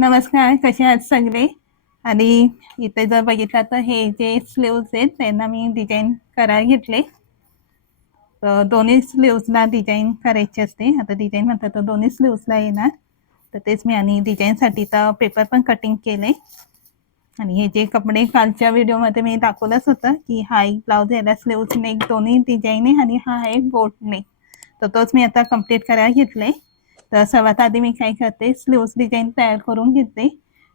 नमस्कार कसे आहात सगळे? आणि इथे जर बघितलं तर हे जे स्लीव्स आहेत त्यांना मी डिझाईन करायला घेतले. तर दोन्ही स्लीव्सला डिझाईन करायची असते. आता डिझाईन म्हणतात तर दोन्ही स्लीव्सला येणार. तर तेच मी आणि डिझाईनसाठी तर पेपर पण कटिंग केले आणि हे जे कपडे कालच्या व्हिडिओमध्ये मी दाखवलंच होतं की हा एक ब्लाऊज याला स्लीव्स नेक दोन्ही डिझाईन आहे आणि हा एक बोट नेक तर तोच मी आता कंप्लीट करायला घेतले तर सर्वात आधी मी काय करते स्लीव्स डिझाईन तयार करून घेते.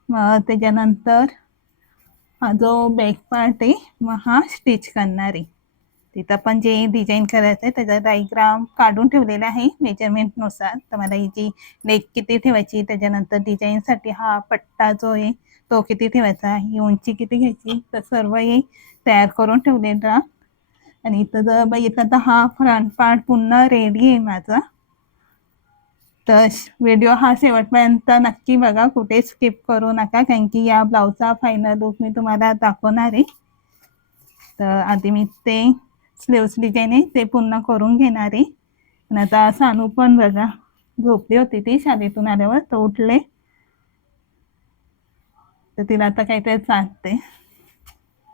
मग त्याच्यानंतर हा जो बॅक पार्ट आहे मग हा स्टिच करणार आहे. तिथं पण जे डिझाईन करायचं आहे त्याचा डायग्राम काढून ठेवलेला आहे मेजरमेंटनुसार. तर मला ही जी लेग किती ठेवायची त्याच्यानंतर डिझाईनसाठी हा पट्टा जो आहे तो किती ठेवायचा ही उंची किती घ्यायची तर सर्व हे तयार करून ठेवलेला. आणि इथं जर बघितलं तर हा फ्रंट पार्ट पुन्हा रेडी आहे माझा. तर व्हिडिओ हा शेवटपर्यंत नक्की बघा. कुठे स्किप करू नका. कारण की या ब्लाऊजचा फायनल लुक मी तुम्हाला दाखवणार आहे. तर आधी मी ते स्लीव्स डिझाईन आहे ते पुन्हा करून घेणार आहे. आणि आता सानू पण बघा. झोपली होती ती शाळेतून आल्यावर. तर उठले. तर तिला आता काहीतरी चालते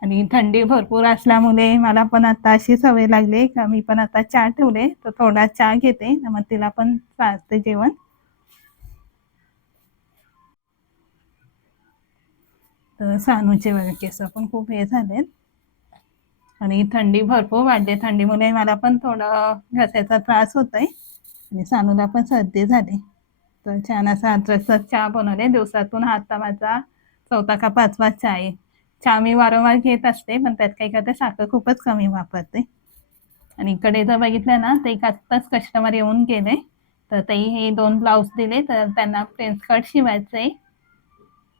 आणि थंडी भरपूर असल्यामुळे मला पण आता अशी सवय लागली का मी पण आता चहा ठेवले तर थोडा चहा घेते मग तिला पण चालते जेवण. तर सानूचे वगैरे केस पण खूप हे झालेत. आणि थंडी भरपूर वाढली थंडीमुळे मला पण थोडं घसायचा त्रास होत आहे आणि सानूला पण सर्दी झाली. तर छान असा अद्रकचा चहा बनवले दिवसातून हा आता माझा चौथा का पाचवा चहा आहे. चहा मी वारंवार घेत असते पण त्यात काही करते साखर खूपच कमी वापरते. आणि इकडे जर बघितलं ना ते एक आत्ताच कस्टमर येऊन गेले. तर तेही हे दोन ब्लाऊज दिले तर त्यांना प्रिन्स कट शिवायचं आहे.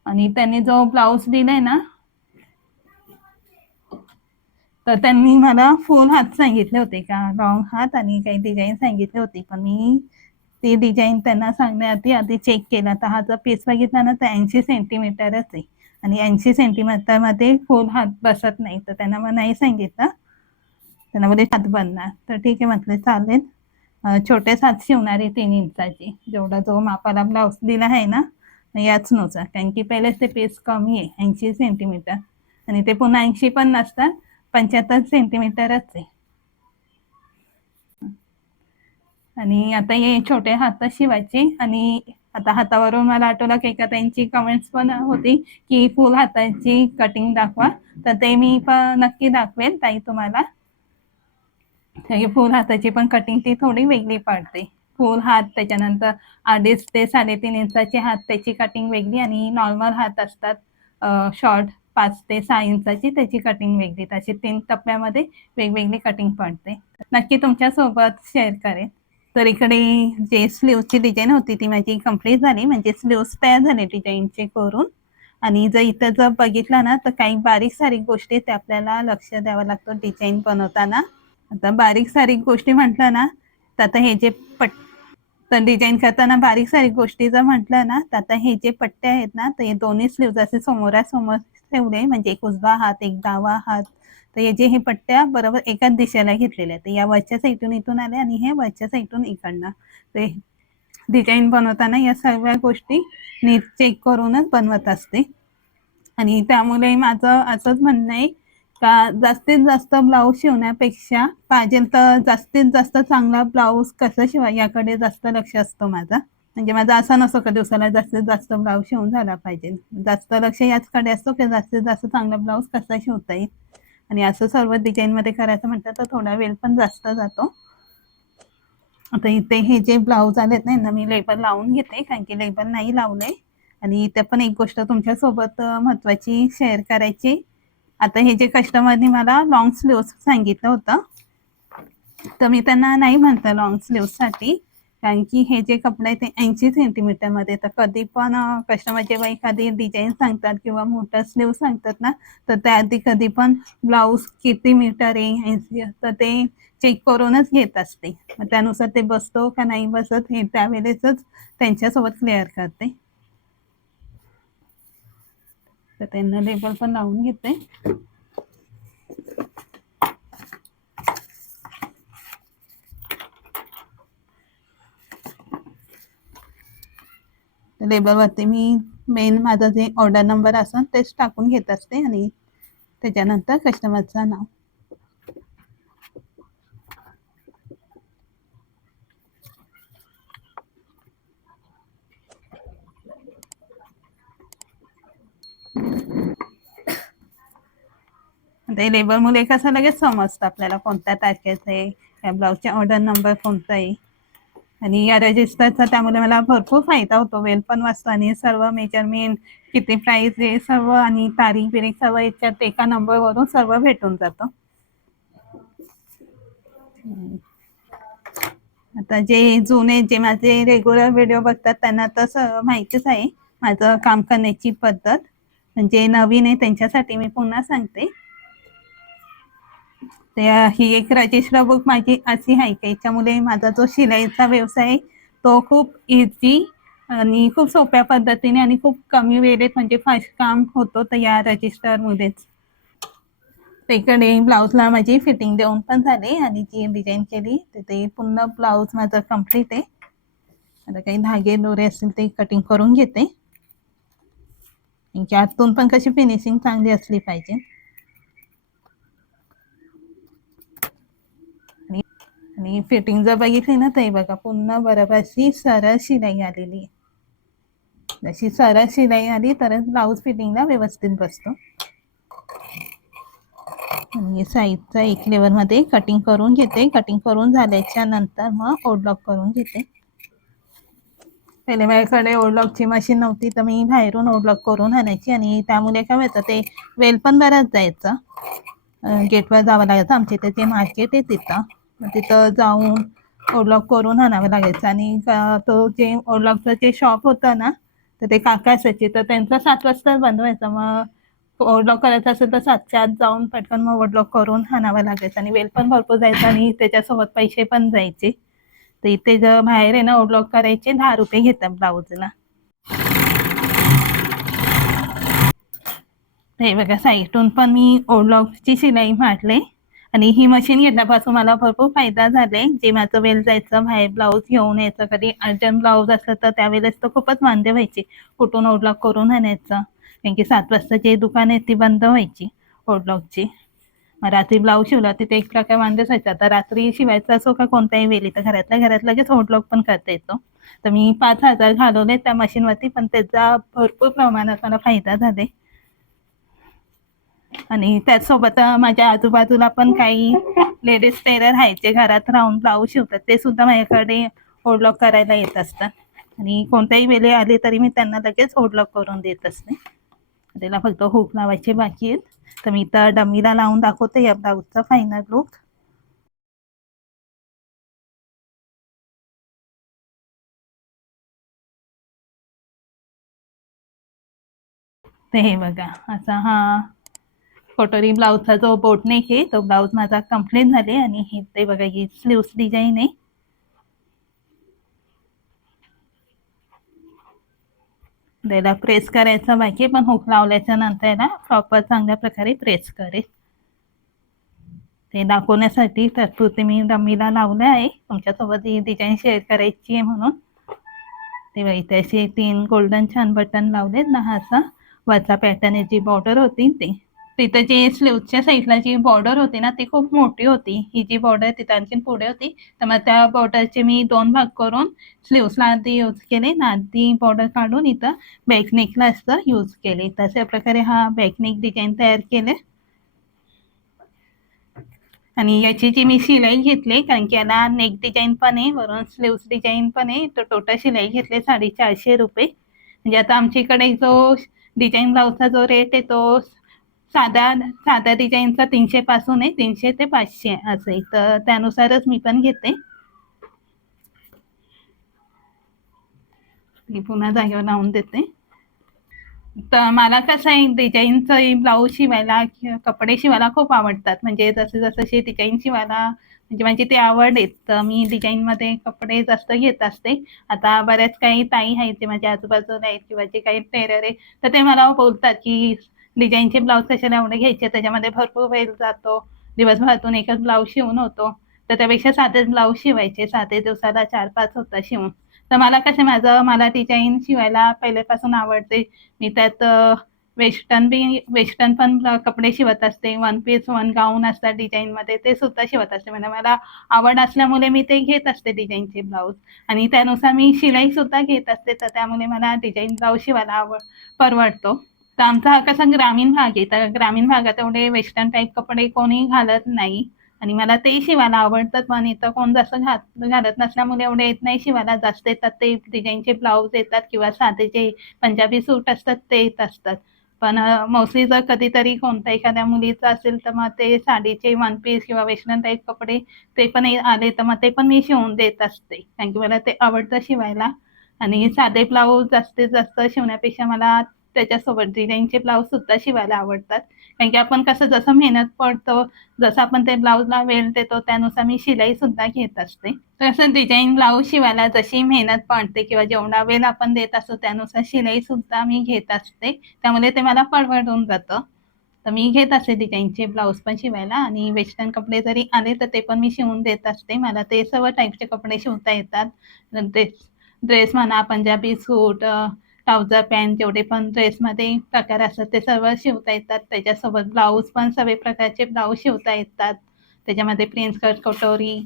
आणि त्यांनी जो ब्लाऊज दिलाय ना तर त्यांनी मला फुल हात सांगितले होते का लॉंग हात आणि काही डिझाईन सांगितले होते. पण मी ती डिझाईन त्यांना सांगण्याआधी आधी चेक केला. तर हा जर पीस बघितला ना तर ऐंशी सेंटीमीटरच आहे. आणि ऐंशी सेंटीमीटरमध्ये फुल हात बसत नाही. तर त्यांना मग नाही सांगितलं. त्यांना बोले हात बनणार तर ठीक आहे म्हटलं चालेल. छोटे छोटेच हात शिवणारी तीन इंचाची जेवढा जो मापाला ब्लाऊज दिला आहे ना याचनुसार. कारण की पहिलेच ते पीस कमी आहे ऐंशी सेंटीमीटर आणि ते पुन्हा ऐंशी पण नसतात पंच्याहत्तर सेंटीमीटरच आहे. आणि आता हे छोटे हात शिवायचे आणि आता हातावरून मला आठवलं की एका त्यांची कमेंट्स पण होती की फुल हाताची कटिंग दाखवा. तर ते मी पण नक्की दाखवेल ताई तुम्हाला. फुल हाताची पण कटिंग ती थोडी वेगळी पडते. फुल हात त्याच्यानंतर अडीच ते साडेतीन इंचाचे हात त्याची कटिंग वेगळी आणि नॉर्मल हात असतात शॉर्ट पाच ते सहा इंचाची त्याची कटिंग वेगळी. तशी तीन टप्प्यामध्ये वेगवेगळी कटिंग पडते. नक्की तुमच्यासोबत शेअर करेन. तर इकडे जे स्लीवची डिझाईन होती ती माझी कंप्लीट झाली. म्हणजे स्लीव्स तयार झाले डिझाईनचे करून. आणि जर इथं जर बघितलं ना तर काही बारीक सारीक गोष्टी ते आपल्याला लक्ष द्यावं लागतं डिझाईन बनवताना. आता बारीक सारीक गोष्टी म्हटलं ना तर आता हे जे पट तर डिझाईन करताना बारीक सारीक गोष्टी जर म्हटलं ना तर आता हे जे पट्टे आहेत ना तर हे दोन्ही स्लीव्ज असे समोरासमोर ठेवले. म्हणजे एक उजवा हात एक डावा हात तर याचे हे पट्ट्या बरोबर एकाच दिशेला घेतलेल्या आहेत. तर या वरच्या साईडून इथून आल्या आणि हे वरच्या साईडून इकडनं. ते डिझाईन बनवताना या सर्व गोष्टी नीट चेक करूनच बनवत असते. आणि त्यामुळे माझं असंच म्हणणं आहे का जास्तीत जास्त ब्लाऊज शिवण्यापेक्षा पाहिजे तर जास्तीत जास्त चांगला ब्लाऊज कसं शिवा याकडे जास्त लक्ष असतं माझं. म्हणजे माझा असा नसतो का दिवसाला जास्तीत जास्त ब्लाऊज शिवून झाला पाहिजे. जास्त लक्ष याचकडे असतो की जास्तीत जास्त चांगला ब्लाऊज कसा शिवता येईल? आणि असं सर्व डिझाईनमध्ये करायचं म्हटलं तर थोडा वेळ पण जास्त जातो. आता इथे हे जे ब्लाऊज आलेत ना यांना मी लेबर लावून घेते कारण की लेबर नाही लावले. आणि इथे पण एक गोष्ट तुमच्यासोबत महत्त्वाची शेअर करायची. आता हे जे कस्टमरनी मला लॉंग स्लीव्स सांगितलं होतं तर मी त्यांना नाही म्हणतं लॉंग स्लीव्ससाठी कारण की हे जे कपडे आहे ते ऐंशी सेंटीमीटरमध्ये तर कधी पण कस्टमर जेव्हा एखादी डिझाईन सांगतात किंवा मोठं स्लीव सांगतात ना तर त्याआधी कधी पण ब्लाऊज किती मीटर आहे ऐंशी तर ते चेक करूनच घेत असते. मग त्यानुसार ते बसतो का नाही बसत हे त्यावेळेसच त्यांच्यासोबत क्लिअर करते. तर त्यांना लेबल पण लावून घेते. लेबलवरती मी मेन माझा जे ऑर्डर नंबर असेल तेच टाकून घेत असते आणि त्याच्यानंतर कस्टमरचं नाव. ते लेबलमुळे कसं लगेच समजतं आपल्याला कोणत्या तारखेचं आहे या ब्लाऊजचे ऑर्डर नंबर कोणता आहे. आणि या रजिस्टरचा त्यामुळे मला भरपूर फायदा होतो. वेल पण वाचतो आणि सर्व मेजरमेंट किती प्राईस आहे सर्व आणि तारीख बिरीख सर्व याच्यात एका नंबरवरून सर्व भेटून जातं. आता जे जुने जे माझे रेग्युलर व्हिडिओ बघतात त्यांना तर माहितीच आहे. माझं काम करण्याची पद्धत म्हणजे नवीन आहे त्यांच्यासाठी मी पुन्हा सांगते. ते ही एक रजिस्टर बुक माझी अशी आहे की याच्यामुळे माझा जो शिलाईचा व्यवसाय आहे तो खूप इझी आणि खूप सोप्या पद्धतीने आणि खूप कमी वेळेत म्हणजे फास्ट काम होतं तर या रजिस्टरमध्येच तिकडे ब्लाऊजला माझी फिटिंग देऊन पण झाली आणि जी डिझाईन केली तर ते पूर्ण ब्लाऊज माझं कंप्लीट आहे. आता काही धागे दोरे असतील ते कटिंग करून घेते. आतून पण कशी फिनिशिंग चांगली असली पाहिजे आणि आणि फिटिंग जर बघितली ना ते बघा पुन्हा बरोबर अशी सरळ शिलाई आलेली आहे. जशी सरळ शिलाई आली तरच ब्लाऊज फिटिंगला व्यवस्थित बसतो. आणि साईडचा एक लेवलमध्ये कटिंग करून घेते. कटिंग करून झाल्याच्यानंतर मग ओडलॉक करून घेते. पहिले माझ्याकडे ओडलॉकची मशीन नव्हती तर मी बाहेरून ओडलॉक करून आणायची. आणि त्यामुळे काय व्हायचं ते वेल पण बराच जायचं. गेटवर जावं लागायचं. आमच्या इथे जे मार्केट आहे तिथं. मग तिथं जाऊन ओढलॉक करून आणावं लागायचं. आणि का- तो जे ओढलॉकचं जे शॉप होतं ना तर ते काका असायचे. तर त्यांचं सात वाजता बंद व्हायचं. मग ओडलॉक करायचं असेल तर सातच्या आत जाऊन पटकन मग ओडलॉक करून आणावं लागायचं. आणि वेल पण भरपूर जायचं आणि त्याच्यासोबत पैसे पण जायचे. तर इथे जर बाहेर आहे ना ओडलॉक करायचे. दहा रुपये घेतात ब्लाऊजला. हे बघा साईडून पण मी ओढलॉकची शिलाई मारले. आणि ही मशीन घेतल्यापासून मला भरपूर फायदा झाले जे माझं वेल जायचं बाहेर ब्लाऊज घेऊन यायचं कधी अर्जंट ब्लाऊज असलं तर त्यावेळेस तर खूपच वांदे व्हायचे. कुठून ओडलॉक करून आणायचं कारण की सात वाजता जे दुकान आहे ती बंद व्हायची ओडलॉकची मग रात्री ब्लाऊज शिवला तिथे एक प्रकार वांदेच व्हायचा. आता रात्री शिवायचा असो का कोणत्याही वेळी तर घरातल्या घरात लगेच ओडलॉक पण करता येतो. तर मी पाच हजार घालवले त्या मशीनवरती पण त्याचा भरपूर प्रमाणात मला फायदा झाले आणि त्याचसोबत माझ्या आजूबाजूला पण काही लेडीज टेलर जे घरात राहून ब्लाऊज शिवतात. ते सुद्धा माझ्याकडे ओडलॉक करायला येत असतात. आणि कोणत्याही वेळे आले तरी मी त्यांना लगेच ओडलॉक करून देत असते. त्याला फक्त हुक लावायचे बाकी आहेत. तर मी तर डमीला लावून दाखवते या ब्लाऊजचा फायनल लुक ते हे बघा असा हा कटोरी ब्लाऊजचा जो बोटनेक आहे तो ब्लाऊज माझा कंप्लीट झाले आणि हे ते बघा ही स्लीव्स डिझाईन आहे. त्याला प्रेस करायचं बाकी पण हुक लावल्याच्या नंतर याला प्रॉपर चांगल्या प्रकारे प्रेस करेल. ते दाखवण्यासाठी तात्पुरते मी रमीला लावलं आहे. तुमच्यासोबत ही डिझाईन शेअर करायची आहे म्हणून. ते बघा इथे असे तीन गोल्डन छान बटन लावलेत ना असा वरचा पॅटर्न जी बॉर्डर होती ते तिथं जे स्लीवच्या साईडला जी बॉर्डर होती ना ती खूप मोठी होती. ही जी बॉर्डर तिथं आणखीन पुढे होती. तर मग त्या बॉर्डरचे मी दोन भाग करून स्लीव्सला आधी यूज केले ना आधी बॉर्डर काढून इथं बॅक नेकला असं यूज केले. तशा प्रकारे हा बॅक नेक डिझाईन तयार केले. आणि याची जी मी शिलाई घेतली कारण की याला नेक डिझाईन पण आहे वरून स्लीव्स डिझाईन पण आहे. तर टोटल शिलाई घेतली साडेचारशे रुपये. म्हणजे आता आमच्या इकडे जो डिझाईन ब्लाऊजचा जो रेट आहे तो साधा साध्या डिझाईनचा तीनशे पासून आहे तीनशे ते पाचशे असं आहे. तर त्यानुसारच मी पण घेते. मी पुन्हा जागेवर लावून देते. तर मला कसं आहे डिझाईनचं ब्लाऊज शिवायला कपडे शिवायला खूप आवडतात. म्हणजे जसे जसे डिझाईन शिवायला म्हणजे माझी ते आवड आहे तर मी डिझाईनमध्ये कपडे जास्त घेत असते. आता बऱ्याच काही ताई आहेत जे माझ्या आजूबाजूला आहेत किंवा जे काही टेलर आहे तर ते मला बोलतात की डिझाईनचे ब्लाऊज कशाला एवढे घ्यायचे? त्याच्यामध्ये भरपूर वेळ जातो. दिवसभरातून एकच ब्लाऊज शिवून होतो. तर त्यापेक्षा साधेच ब्लाऊज शिवायचे. साधे दिवसाला चार पाच होता शिवून. तर मला कसं माझं मला डिझाईन शिवायला पहिल्यापासून आवडते. मी त्यात वेस्टर्न बी वेस्टर्न पण कपडे शिवत असते. वन पीस वन गाऊन असतात डिझाईनमध्ये ते सुद्धा शिवत असते. म्हणजे मला आवड असल्यामुळे मी ते घेत असते डिझाईनचे ब्लाऊज. आणि त्यानुसार मी शिलाई सुद्धा घेत असते. तर त्यामुळे मला डिझाईन ब्लाऊज शिवायला आवड परवडतो. तर आमचा हा कसा ग्रामीण भाग आहे तर ग्रामीण भागात एवढे वेस्टर्न टाईप कपडे कोणी घालत नाही. आणि मला ते शिवायला आवडतात पण इथं कोण जास्त घात घालत नसल्यामुळे एवढे येत नाही शिवायला. जास्त येतात ते डिझाईनचे ब्लाऊज येतात किंवा साधे जे पंजाबी सूट असतात ते येत असतात. पण मोस्टली जर कधीतरी कोणत्या एखाद्या मुलीचं असेल तर मग ते साडीचे वन पीस किंवा वेस्टर्न टाईप कपडे ते पण आले तर मग ते पण मी शिवून देत असते. कारण की मला ते आवडतं शिवायला. आणि साधे ब्लाऊज जास्तीत जास्त शिवण्यापेक्षा मला त्याच्यासोबत डिझाईनचे ब्लाऊज सुद्धा शिवायला आवडतात. कारण की आपण कसं जसं मेहनत पडतो जसं आपण ते ब्लाऊजला वेळ देतो त्यानुसार मी शिलाई सुद्धा घेत असते. तसं डिझाईन ब्लाऊज शिवायला जशी मेहनत पडते किंवा जेवढा वेळ आपण देत असतो त्यानुसार शिलाई सुद्धा मी घेत असते. त्यामुळे ते मला परवडून जातं. तर मी घेत असते डिझाईनचे ब्लाऊज पण शिवायला आणि वेस्टर्न कपडे जरी आले तर ते पण मी शिवून देत असते. मला ते सर्व टाईपचे कपडे शिवता येतात. ड्रेस ड्रेस म्हणा पंजाबी सूट ट्राउझर पॅन्ट जेवढे पण ड्रेसमध्ये प्रकार असतात ते सर्व शिवता येतात. त्याच्यासोबत ब्लाऊज पण सगळे प्रकारचे ब्लाऊज शिवता येतात. त्याच्यामध्ये प्रिन्स कट कटोरी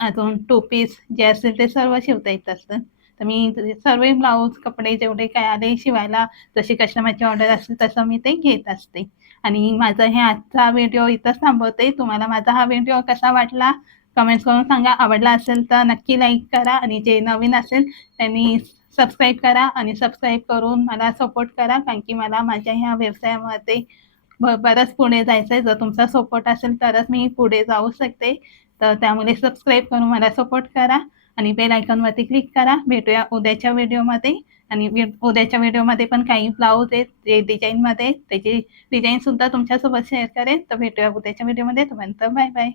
अजून टू पीस जे असेल ते सर्व शिवता येत असतं. तर मी सर्व ब्लाऊज कपडे जेवढे काय आले शिवायला जशी कस्टमरची ऑर्डर असते तसं मी ते घेत असते. आणि माझा हे आजचा व्हिडिओ इथंच थांबवते. तुम्हाला माझा हा व्हिडिओ कसा वाटला? कमेंट्स करून सांगा. आवडला असेल तर नक्की लाईक करा. आणि जे नवीन असेल त्यांनी सबस्क्राईब करा आणि सबस्क्राईब करून मला सपोर्ट करा कारण की मला माझ्या ह्या व्यवसायामध्ये ब बरंच पुढे जायचं आहे जर तुमचा सपोर्ट असेल तरच मी पुढे जाऊ शकते. तर त्यामुळे सबस्क्राईब करून मला सपोर्ट करा आणि बेल आयकॉनवरती क्लिक करा. भेटूया उद्याच्या व्हिडिओमध्ये आणि उद्याच्या व्हिडिओमध्ये पण काही ब्लाऊज आहेत जे डिझाईनमध्ये त्याची डिझाईनसुद्धा तुमच्यासोबत शेअर करेन. तर भेटूया उद्याच्या व्हिडिओमध्ये तोपर्यंत बाय बाय